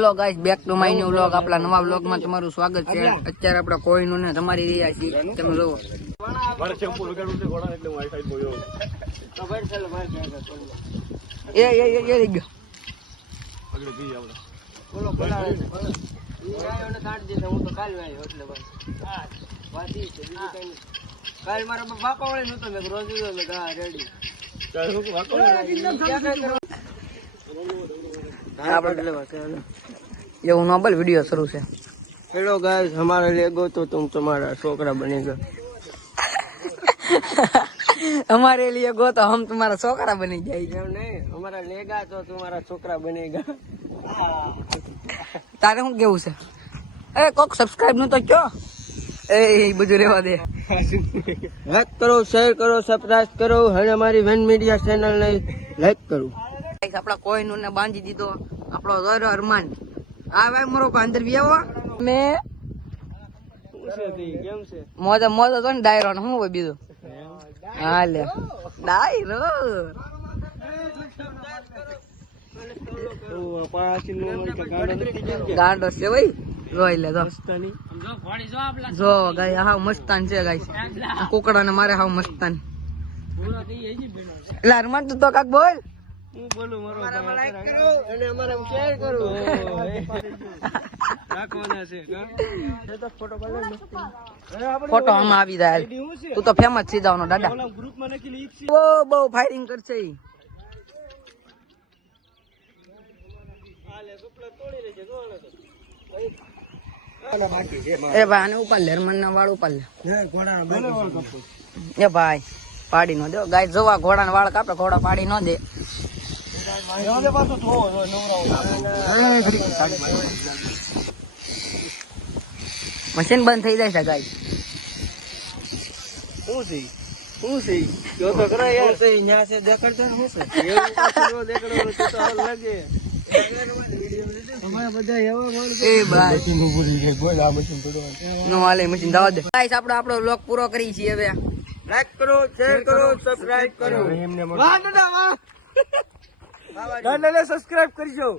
Hello guys, back to my new vlog. આપણા નવા વ્લોગમાં તમારું સ્વાગત છે. અત્યારે આપણે કોઈનું ને તમારી રહ્યા છીએ. તમે જોવો કાલ મારા બાપા વાળી નતો મેં રોજ રેડી ये नॉबल वीडियो शुरू से। हेलो गाइस, हमारे लेगो तो तुम तुम्हारा छोकरा बनेगा। हमारे लिए गो तो हम तुम्हारा छोकरा बनी जाएगा। नहीं, हमारा लेगा तो तुम्हारा छोकरा बनेगा। तारे हूँ केवू से ए कोक सब्सक्राइब नु तो क्यों ए બધું રહેવા દે। लाइक करो, शेयर करो, सब्सक्राइब करो और हमारी वन मीडिया चैनल ने लाइक करो। આપડા કોઈનું ને બાંધી દીધો આપણો ઝરો અરમાન આ ભાઈ મારો કો અંદર વિયાવો મે કેમ છે મોજા મોજા તો ને ડાયરો ને હું હોય બીજું હા લે ડાયરો ગાંડો છે ભાઈ જોઈ લે જો ગાય હાવ મસ્તાન છે ગાય કુકડા ને મારે હાવ મસ્તાન એટલે અરમાન તું તો કાક બોલ બોલું મારો લાઈક કરો અને અમારા શેર કરો રાખવાના છે તો ફોટો પાડો ફોટો આમાં આવી જાય તું તો ફેમસ થઈ જાવનો દાદા ઓલા ગ્રુપમાં નાખી લી છે ઓ બહુ ફાયરિંગ કરશે આલે સુપલા તોડી લેજે નો આલે તો બાકી છે એ ભાઈ આને ઉપર લે હરમન ના વાળ ઉપર લે ઘોડા વાળ કાપો એ ભાઈ પાડી નો દે ગાય જોવા ઘોડા વાળ કાપે ઘોડા પાડી નો દે મશીન બંધ થઈ જાય છે ગાય શું છે જો તો કરે યાર છે ન્યા છે દેખાડતો ને શું છે એવું પાછો દેખાડો તો હાલ લાગે અમારા બધા એવા માણસો એ ભાઈ નું પૂરી ગઈ બોલ આ મશીન પડવા નો હાલે મશીન જવા દે ગાઈસ આપણો વ્લોગ પૂરો કરી છીએ હવે લાઈક કરો, શેર કરો, સબસ્ક્રાઇબ કરો. વાહ દાદા વાહ. દાદાને સબસ્ક્રાઇબ કરજો.